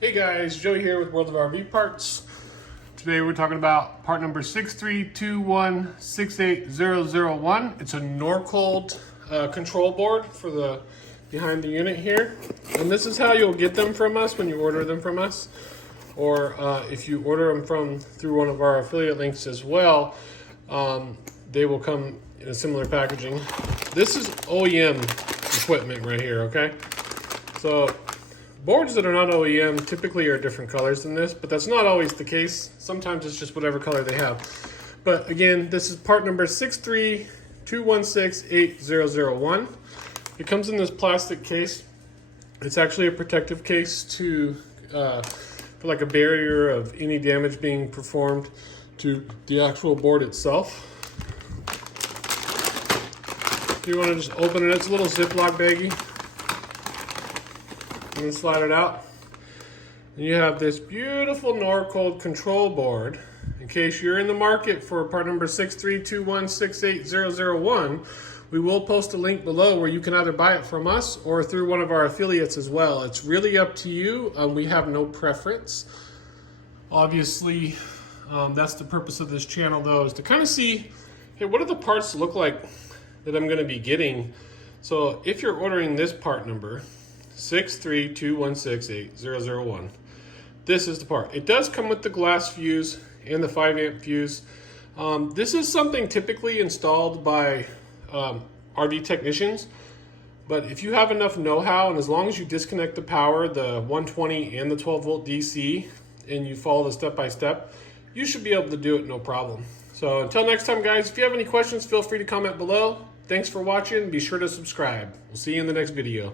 Hey guys, Joe here with World of RV Parts. Today we're talking about part number 632168001. It's a Norcold control board for the behind the unit here. And this is how you'll get them from us when you order them from us. Or if you order them through one of our affiliate links as well, they will come in a similar packaging. This is OEM equipment right here, okay? So boards that are not OEM typically are different colors than this, but that's not always the case. Sometimes it's just whatever color they have. But again, this is part number 632168001. It comes in this plastic case. It's actually a protective case for like a barrier of any damage being performed to the actual board itself. You want to just open it. It's a little Ziploc baggie. And then slide it out. And you have this beautiful Norcold control board. In case you're in the market for part number 632168001, we will post a link below where you can either buy it from us or through one of our affiliates as well. It's really up to you. We have no preference. Obviously, that's the purpose of this channel though, is to kind of see, hey, what do the parts look like that I'm going to be getting? So if you're ordering this part number, 632168001. This is the part. It does come with the glass fuse and the 5 amp fuse. This is something typically installed by RV technicians, but if you have enough know-how and as long as you disconnect the power, the 120 and the 12 volt DC, and you follow the step-by-step, you should be able to do it no problem. So until next time guys, if you have any questions, feel free to comment below. Thanks for watching. Be sure to subscribe. We'll see you in the next video.